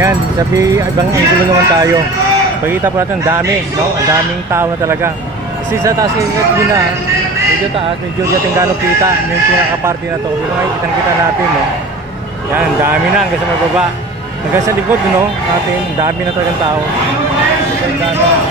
Ayan, sabi, ibang angulo naman tayo. Pagkita po natin, ang dami, no? Ang daming tao na talaga. Kasi sa taas yun na, medyo taas, medyo dating gano'ng kita, yung pinaka-party na to. Yung mga kitang-kita natin, no? Yan, ang dami na hanggang sa may baba. Hanggang sa likod, no? Natin, ang dami na talagang tao. Ang dami na.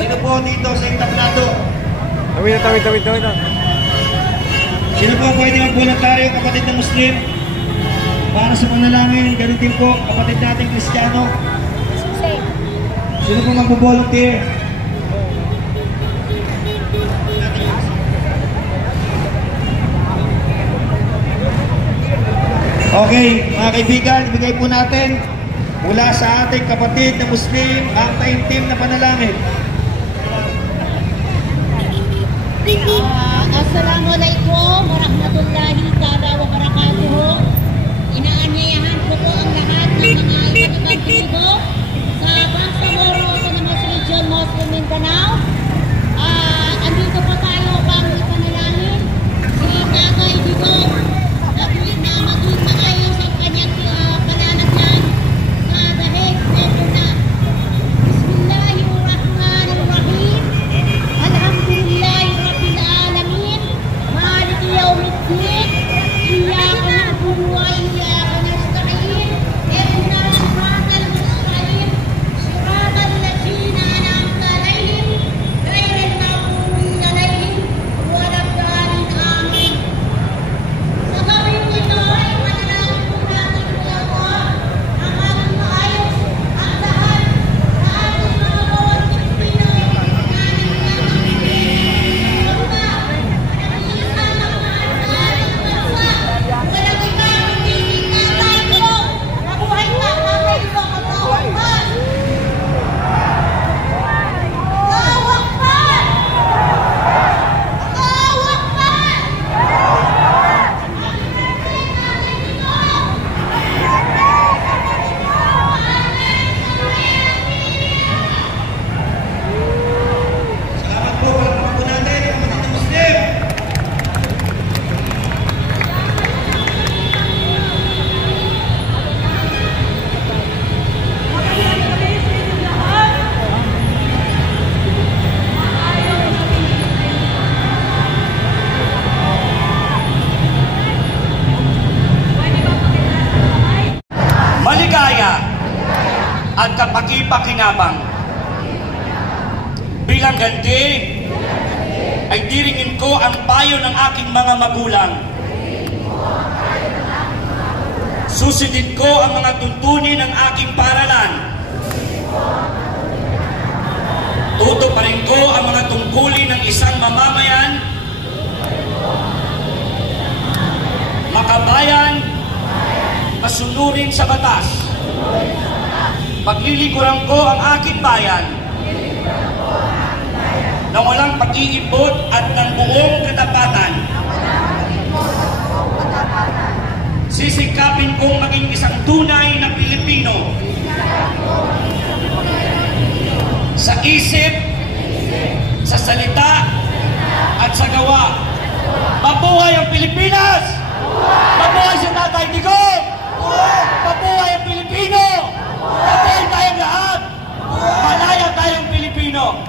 Sino po dito sa entablado? Tawid. Sino po pwede mag-voluntaryo, kapatid na Muslim? Para sa panalangin, ganun din po, kapatid natin Kristiyano. Sino po mag-volunteer? Okay, mga kaibigan, ibigay po natin mula sa ating kapatid na Muslim ang taimtim na panalangin. Assalamualaikum warahmatullahi wa barakatuh. Inaanyayahan ko po ang lahat ng mga iba't ibang tribo sa Bangsamoro Autonomous Region, Muslim Mindanao. Andito po tayo upang ipanalangin si Tatay Digong na maging maayos ang kanyang pananakyan sa dahig neto na. Bismillahirrahmanirrahim. Alhamdulillahi Rabbil Alamin. Maliki yaumiddin. Iyyaka na'budu wa iyyaka nasta'in. Ihdinas siratal mustaqim. Siratal ladzina an'amta 'alaihim ghairil maghdubi 'alaihim waladdallin. Amin. Sa gawin ito ay manalangin po natin kay Allah ang ating maayos at lahat sa ating mga bawat Pilipino na Salamat po, palakpakan po natin ang kapatid na Muslim. Maligaya at kapaki-pakinabang. Bilang ganti, ay diringin ko ang payo ng aking mga magulang. Susundin ko ang mga tuntunin ng aking paralan. Tutuparin ko ang mga tungkulin ng isang mamamayan, makabayan, masunurin sa batas. Paglilingkuran ko ang aking bayan na walang pag-iibot at ng buong katapatan. Sisikapin kong maging isang tunay na Pilipino sa isip, sa salita at sa gawa. Mabuhay ang Pilipinas! Mabuhay si Tatay Digong! Mabuhay ang Pilipino! Mabuhay tayong lahat! Malaya tayong Pilipino!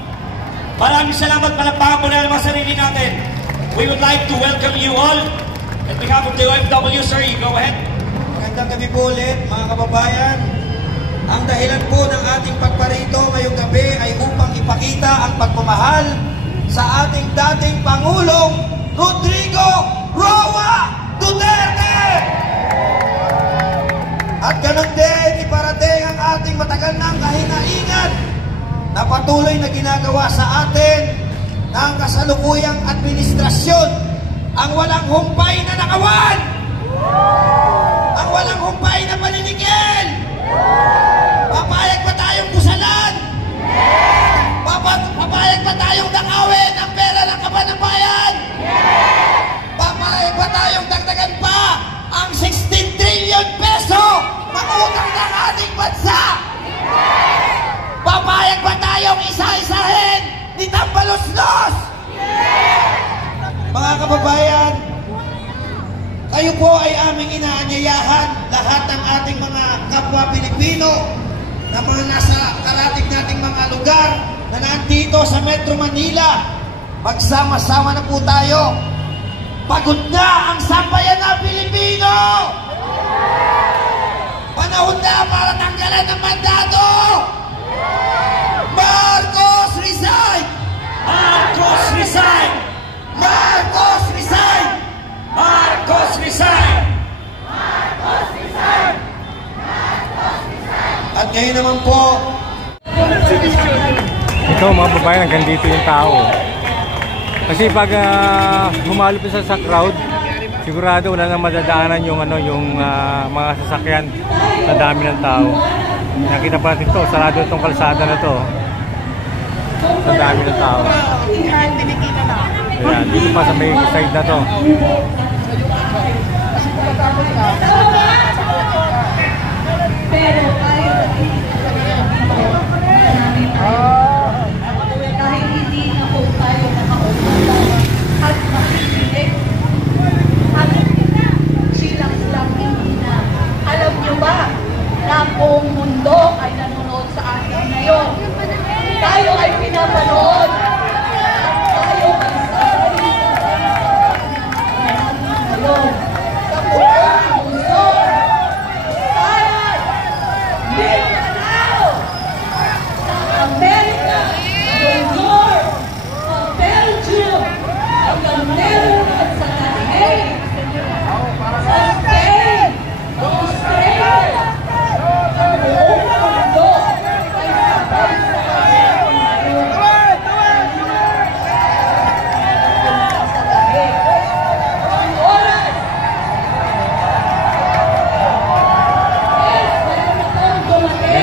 Maraming salamat, palakpakan po na naman sarili natin. We would like to welcome you all. On behalf of the OFW, sir, you go ahead. Magandang gabi po ulit, mga kababayan. Ang dahilan po ng ating pagparito ngayong gabi ay upang ipakita ang pagmamahal sa ating dating Pangulong Rodrigo Roa Duterte! At ganun din, iparating ang ating matagal ng kahinaingan na patuloy na ginagawa sa atin ng kasalukuyang administrasyon, ang walang humpay na nakawan, ang walang humpay na paninigil. Papayag ba tayong busalan? Papayag ba tayong nakawin ang pera ng kaban ng bayan? Papayag ba tayong dagdagan pa ang 16 trillion peso ng utang ng ating bansa? Papayag ba tayong isa-isahin ni Tambaluslos? Mga kababayan, kayo po ay aming inaanyayahan, lahat ng ating mga kapwa Pilipino na mga nasa karatig nating mga lugar na nandito sa Metro Manila. Magsama-sama na po tayo. Pagod na ang sambayan na Pilipino! Panahon na para tanggalan ng mandato! Marcos resign! Marcos resign! Marcos resign! Marcos resign! At ngayon naman po, Ito mga babayan, hanggang dito yung tao. Kasi pag humalo pa sa crowd, sigurado wala nang madadaanan yung mga sasakyan sa dami ng tao. Nakita pa natin to, sarado itong kalsada na to. Sa dami ng tao. Ayan, dito pa sa may side na to. Pero kahit hindi na po tayo nakaulan at makikinig at silang hindi na. Alam nyo ba na buong mundo ay nanonood sa atin ngayon? Tayo ay pinapanood. Tayo ay ngayon. Sa buong mundo. America, the North, Belgium, the Netherlands, sa Hague, sa Spain, Australia, ang buong mundo ay sabay sa America ngayon. Sa Hague. Ang oras. Yes, meron akong dumating.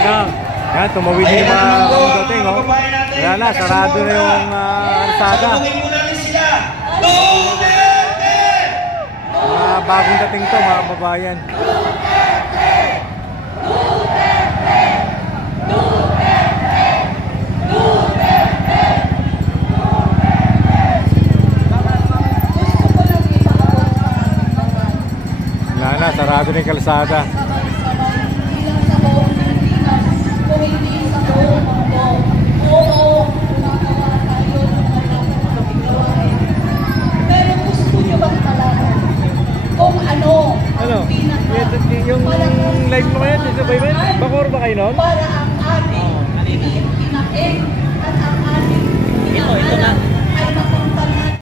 Yan, tumawid yung mga dating, oh. Wala na, sarado na yung arsada. sabungin mo namin sila. Duterte! Bagong dating to, mga babayan. Wala na, sarado na yung kalsada. Ano? Yung live mo kayo, sabay ba? Bakor ba kayo nun? Para